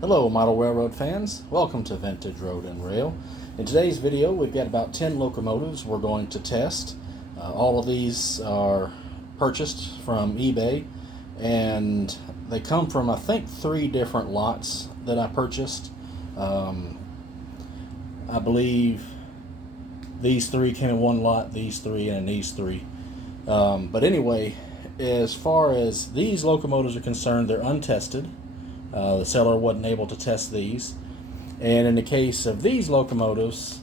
Hello model railroad fans, welcome to Vintage Road and Rail. In today's video we've got about 10 locomotives we're going to test. All of these are purchased from eBay and they come from I think 3 different lots that I purchased. I believe these 3 came in one lot, these 3 and these 3. But anyway, as far as these locomotives are concerned, they're untested. The seller wasn't able to test these, and in the case of these locomotives,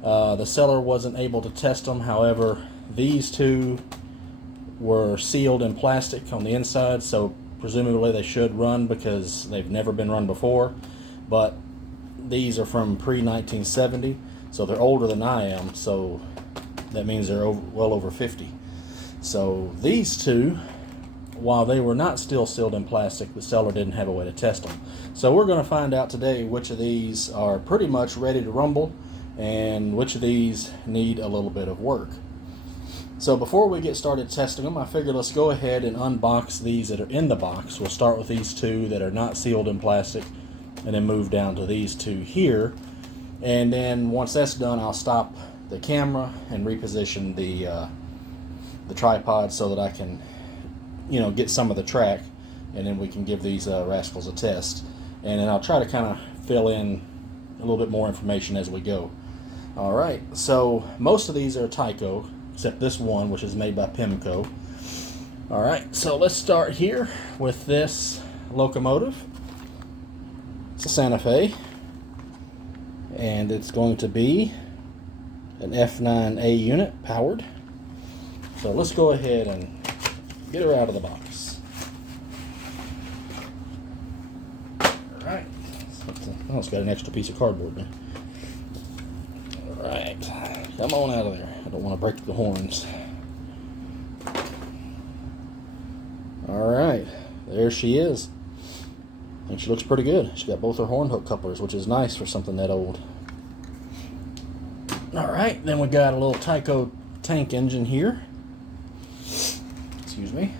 the seller wasn't able to test them. However, these 2 were sealed in plastic on the inside, so presumably they should run because they've never been run before. But these are from pre-1970, so they're older than I am, so that means they're well over 50. So these 2, while they were not still sealed in plastic, the seller didn't have a way to test them. So we're going to find out today which of these are pretty much ready to rumble and which of these need a little bit of work. So before we get started testing them, I figured let's go ahead and unbox these that are in the box. We'll start with these 2 that are not sealed in plastic and then move down to these 2 here. And then once that's done, I'll stop the camera and reposition the tripod so that I can get some of the track, and then we can give these rascals a test. And then I'll try to kind of fill in a little bit more information as we go. Alright, so most of these are Tyco, except this one, which is made by Pemco. Alright, so let's start here with this locomotive. It's a Santa Fe, and it's going to be an F9A unit powered. So let's go ahead and get her out of the box. Alright. Oh, it's got an extra piece of cardboard there. Alright. Come on out of there. I don't want to break the horns. Alright. There she is. I think she looks pretty good. She's got both her horn hook couplers, which is nice for something that old. Alright. Then we got a little Tyco tank engine here. Excuse me.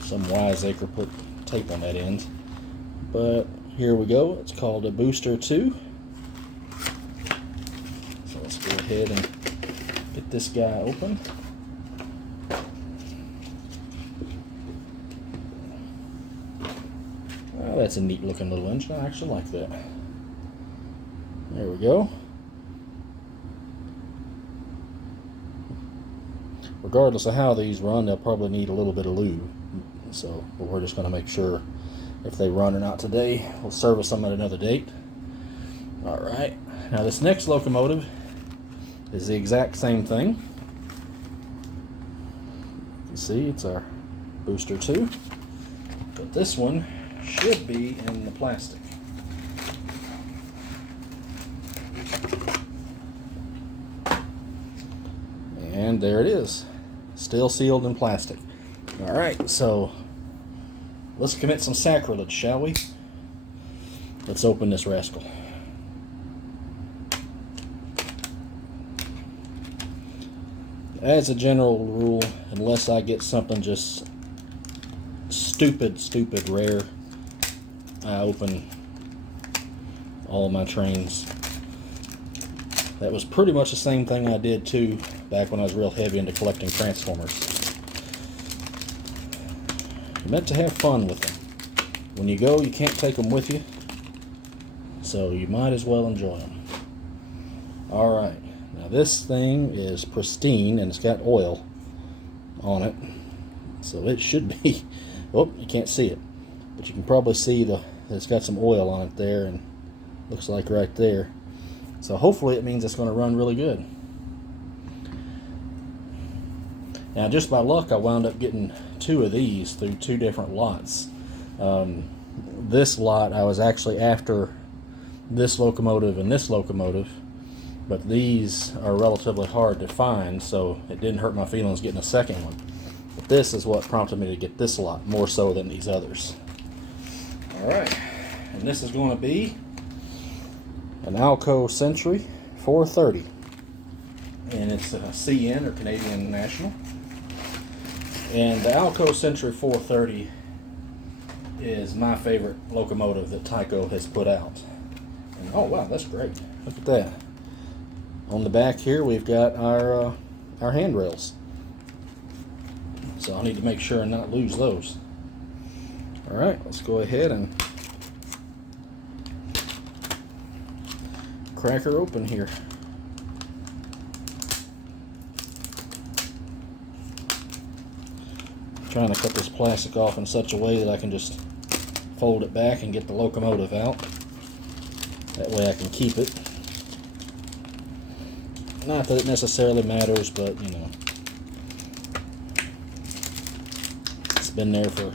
Some wiseacre put tape on that end. But here we go. It's called a Booster 2. So let's go ahead and get this guy open. Oh, that's a neat looking little engine. I actually like that. There we go. Regardless of how these run, they'll probably need a little bit of lube. So we're just going to make sure if they run or not today. We'll service them at another date. Alright, now this next locomotive is the exact same thing. You can see it's our Booster 2. But this one should be in the plastic. And there it is, still sealed in plastic. Alright, so let's commit some sacrilege, shall we? Let's open this rascal. As a general rule, unless I get something just stupid rare, I open all my trains. That was pretty much the same thing I did too back when I was real heavy into collecting Transformers. You're meant to have fun with them. When you go, you can't take them with you, so you might as well enjoy them. Alright, now this thing is pristine and it's got oil on it, so it should be, oh, you can't see it, but you can probably see that it's got some oil on it there, and looks like right there. So hopefully it means it's going to run really good. Now just by luck I wound up getting 2 of these through 2 different lots. This lot I was actually after this locomotive and this locomotive, but these are relatively hard to find, so it didn't hurt my feelings getting a second one. But this is what prompted me to get this lot more so than these others. Alright, and this is going to be an Alco Century 430, and it's a CN or Canadian National. And the Alco Century 430 is my favorite locomotive that Tyco has put out. And, oh wow, that's great. Look at that. On the back here we've got our handrails. So I need to make sure and not lose those. Alright, let's go ahead and crack her open here. Trying to cut this plastic off in such a way that I can just fold it back and get the locomotive out. That way I can keep it. Not that it necessarily matters, but you know, it's been there for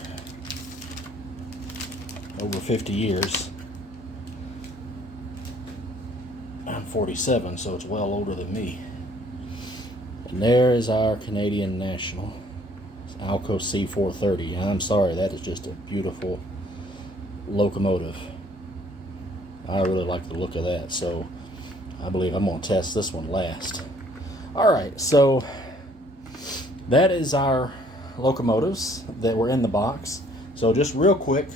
over 50 years. I'm 47, so it's well older than me. And there is our Canadian National. Alco C430. I'm sorry, that is just a beautiful locomotive. I really like the look of that, so I believe I'm going to test this one last. Alright, so that is our locomotives that were in the box. So just real quick,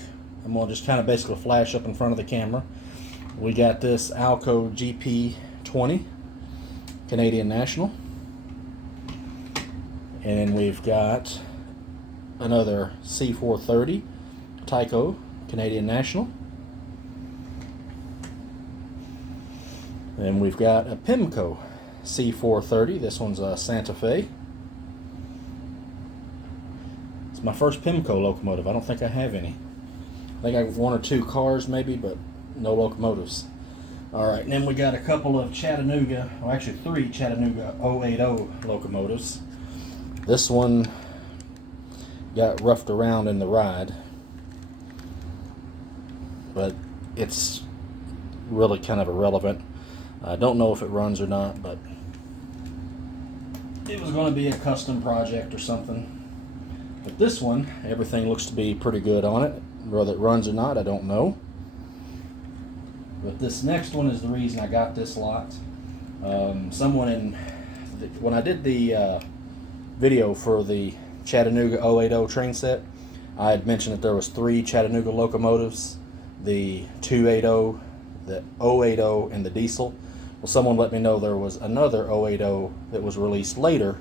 I'm going to just kind of basically flash up in front of the camera. We got this Alco GP20 Canadian National. And then we've got another C430 Tyco Canadian National. And we've got a Pemco C430. This one's a Santa Fe. It's my first Pemco locomotive. I don't think I have any. I think I have one or two cars maybe, but no locomotives. Alright, and then we got a couple of Chattanooga, well actually 3 Chattanooga 080 locomotives. This one got roughed around in the ride, but it's really kind of irrelevant. I don't know if it runs or not, but it was going to be a custom project or something. But this one, everything looks to be pretty good on it. Whether it runs or not, I don't know. But this next one is the reason I got this lot. Someone when I did the video for the Chattanooga 080 train set, I had mentioned that there was 3 Chattanooga locomotives, the 280, the 080, and the diesel. Well, someone let me know there was another 080 that was released later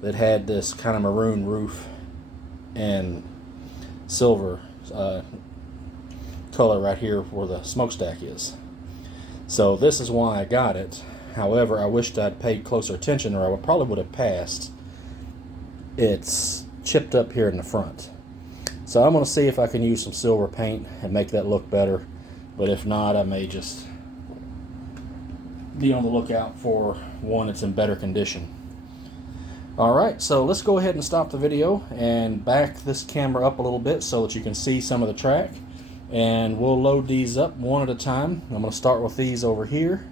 that had this kind of maroon roof and silver color right here where the smokestack is. So this is why I got it. However, I wished I'd paid closer attention, or I probably would have passed. It's chipped up here in the front. So I'm going to see if I can use some silver paint and make that look better. But if not, I may just be on the lookout for one that's in better condition. Alright, so let's go ahead and stop the video and back this camera up a little bit so that you can see some of the track. And we'll load these up one at a time. I'm going to start with these over here,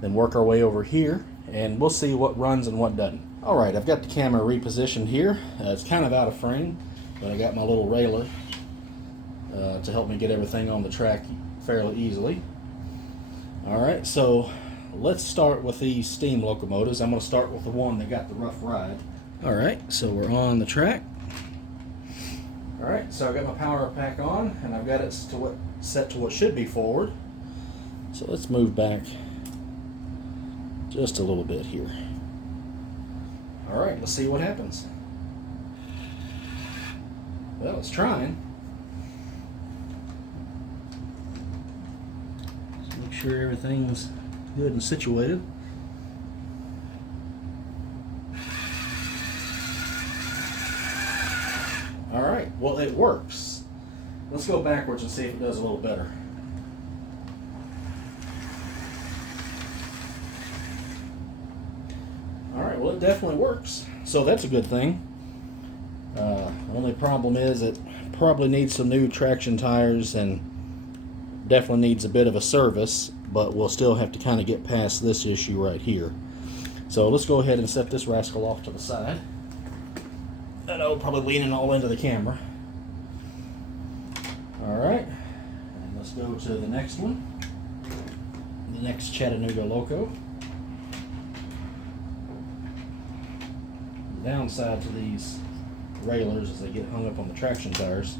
then work our way over here, and we'll see what runs and what doesn't. Alright, I've got the camera repositioned here. It's kind of out of frame, but I got my little railer to help me get everything on the track fairly easily. Alright, so let's start with these steam locomotives. I'm going to start with the one that got the rough ride. Alright, so we're on the track. Alright, so I've got my power pack on, and I've got it set to what should be forward. So let's move back just a little bit here. Alright, let's see what happens. Well, it's trying. Just make sure everything's good and situated. Alright, well it works. Let's go backwards and see if it does a little better. Alright, well it definitely works. So that's a good thing. Only problem is it probably needs some new traction tires and definitely needs a bit of a service, but we'll still have to kind of get past this issue right here. So let's go ahead and set this rascal off to the side. And I'll probably leaning all into the camera. Alright, and let's go to the next one. The next Chattanooga Loco. The downside to these railers is they get hung up on the traction tires.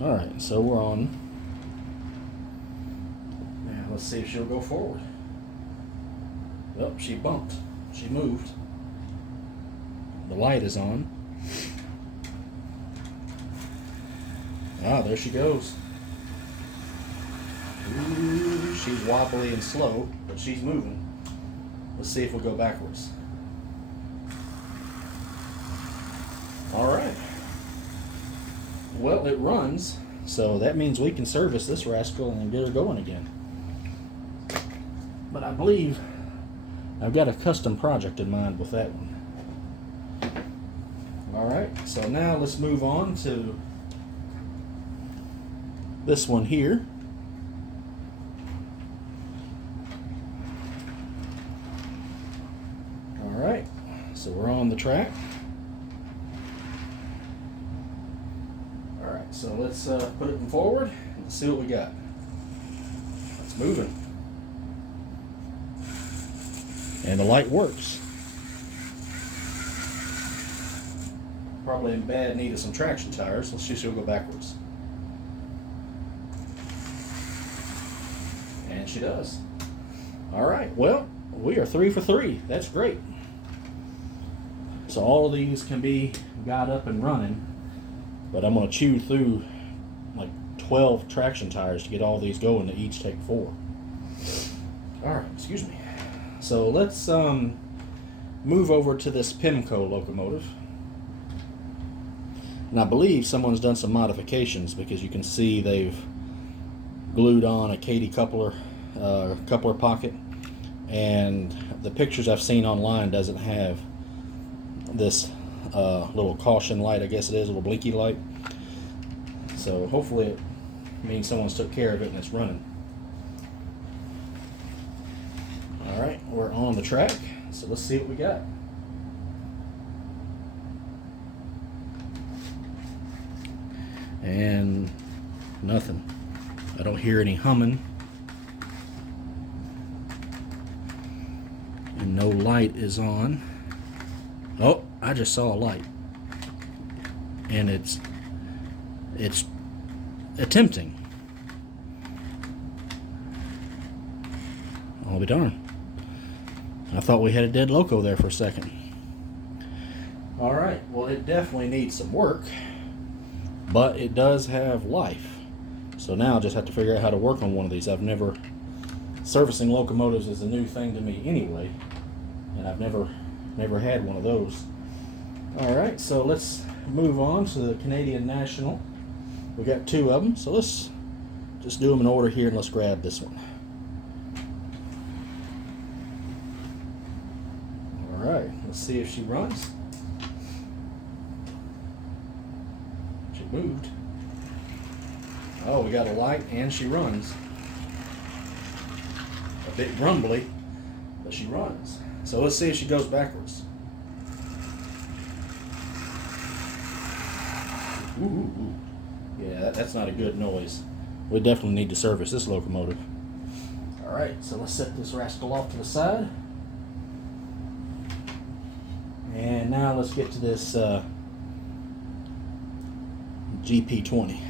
All right, so we're on. Now let's see if she'll go forward. Well, she bumped. She moved. The light is on. Ah, there she goes. Ooh, she's wobbly and slow, but she's moving. Let's see if we'll go backwards. All right. Well, it runs, so that means we can service this rascal and get her going again. But I believe I've got a custom project in mind with that one. All right, so now let's move on to this one here. All right, so we're on the track. All right, so let's put it forward and see what we got. It's moving. And the light works. Probably in bad need of some traction tires. Let's see if she'll go backwards. And she does. All right, well, we are 3 for 3. That's great. So all of these can be got up and running, but I'm going to chew through like 12 traction tires to get all these going to each take 4. All right, excuse me. So let's move over to this Pemco locomotive. And I believe someone's done some modifications because you can see they've glued on a Katy coupler pocket, and the pictures I've seen online doesn't have this little caution light, I guess it is, a little blinky light. So hopefully it means someone's took care of it and it's running. All right, we're on the track, so let's see what we got. And nothing. I don't hear any humming. And no light is on. Oh, I just saw a light. And it's attempting. I'll be darned. I thought we had a dead loco there for a second. All right, well, it definitely needs some work, but it does have life. So now I just have to figure out how to work on one of these. Servicing locomotives is a new thing to me anyway, and I've never had one of those. All right, so let's move on to the Canadian National. We got 2 of them, so let's just do them in order here, and let's grab this one. All right, let's see if she runs. She moved. Oh, we got a light and she runs. A bit grumbly, but she runs. So let's see if she goes backwards. Ooh, ooh, ooh. Yeah, that's not a good noise. We definitely need to service this locomotive. All right, so let's set this rascal off to the side. And now let's get to this GP20,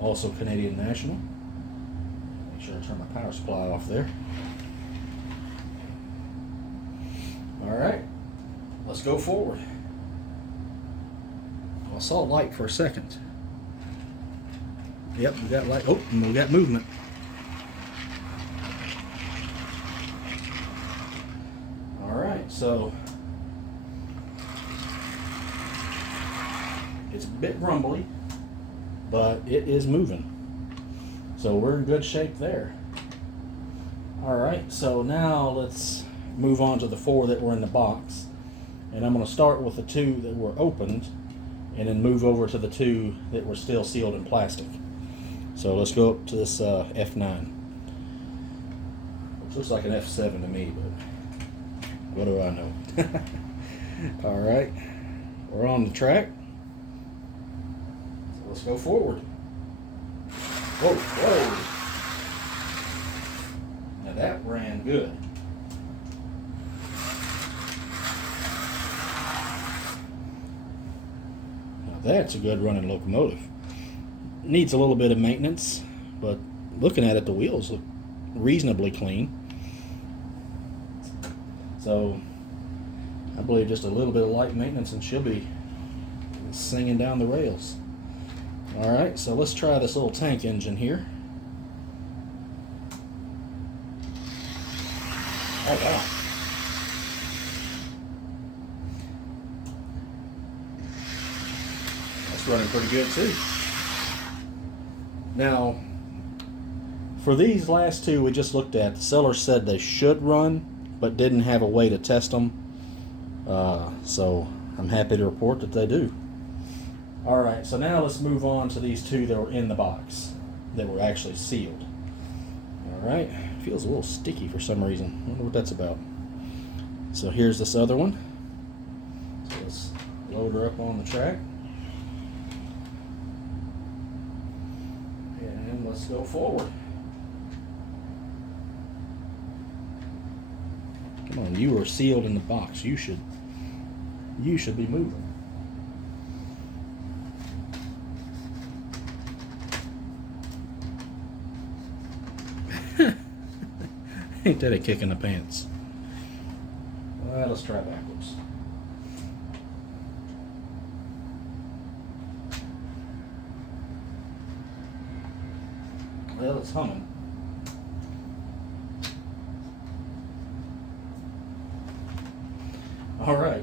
also Canadian National. Make sure I turn my power supply off there. All right, let's go forward. I saw light for a second. Yep, we got light. Oh, and we got movement. All right, so it's a bit rumbly, but it is moving. So we're in good shape there. All right, so now let's move on to the 4 that were in the box. And I'm going to start with the 2 that were opened and then move over to the 2 that were still sealed in plastic. So let's go up to this F9, which looks like an F7 to me, but what do I know? All right, we're on the track. So let's go forward. Whoa, whoa. Now that ran good. Now that's a good running locomotive. needs a little bit of maintenance, but looking at it, the wheels look reasonably clean. So I believe just a little bit of light maintenance and she'll be singing down the rails. Alright, so let's try this little tank engine here. Oh wow. That's running pretty good too. Now, for these last two we just looked at, the seller said they should run, but didn't have a way to test them. So I'm happy to report that they do. Alright, so now let's move on to these two that were in the box, that were actually sealed. Alright, feels a little sticky for some reason. I wonder what that's about. So here's this other one. So let's load her up on the track. And let's go forward. Come on, you are sealed in the box. You should be moving. Ain't that a kick in the pants? Well, let's try backwards. Well, it's humming. All right.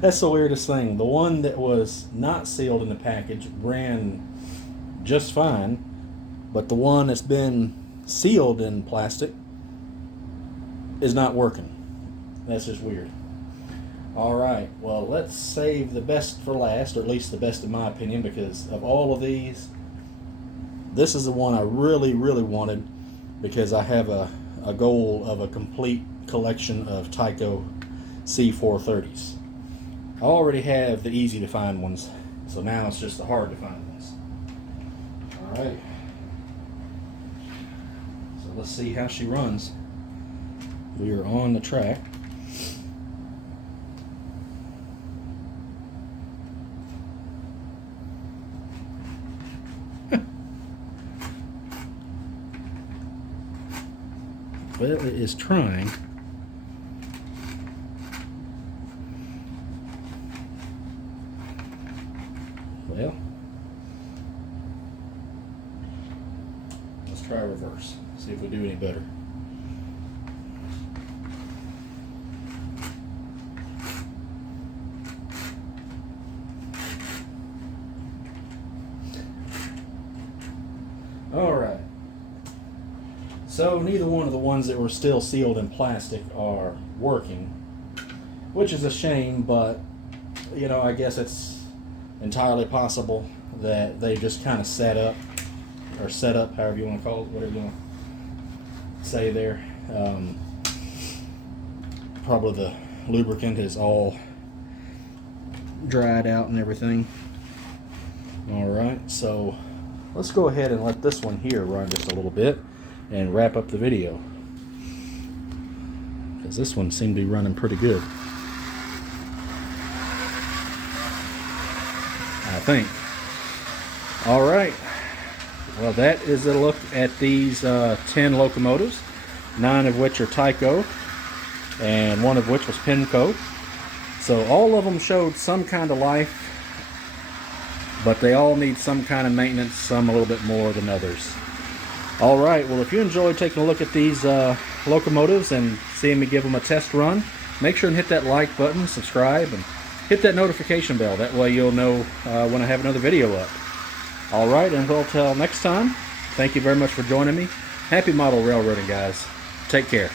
That's the weirdest thing. The one that was not sealed in the package ran just fine, but the one that's been sealed in plastic is not working. That's just weird. Alright, well, let's save the best for last, or at least the best in my opinion, because of all of these, this is the one I really wanted, because I have a goal of a complete collection of Tyco C430s. I already have the easy to find ones, so now it's just the hard to find ones. Alright. So let's see how she runs. We are on the track. Well, it is trying. Well, let's try reverse. See if we do any better. Alright. So neither one of the ones that were still sealed in plastic are working, which is a shame, but you know, I guess it's entirely possible that they just kind of set up, however you want to call it, whatever you want to say there. Probably the lubricant is all dried out and everything. Alright, so let's go ahead and let this one here run just a little bit and wrap up the video, because this one seemed to be running pretty good, I think. Alright, well, that is a look at these 10 locomotives, 9 of which are Tyco and 1 of which was Pemco. So all of them showed some kind of life, but they all need some kind of maintenance, some a little bit more than others. Alright, well, if you enjoyed taking a look at these locomotives and seeing me give them a test run, make sure and hit that like button, subscribe, and hit that notification bell. That way you'll know when I have another video up. Alright, and until next time, thank you very much for joining me. Happy model railroading, guys. Take care.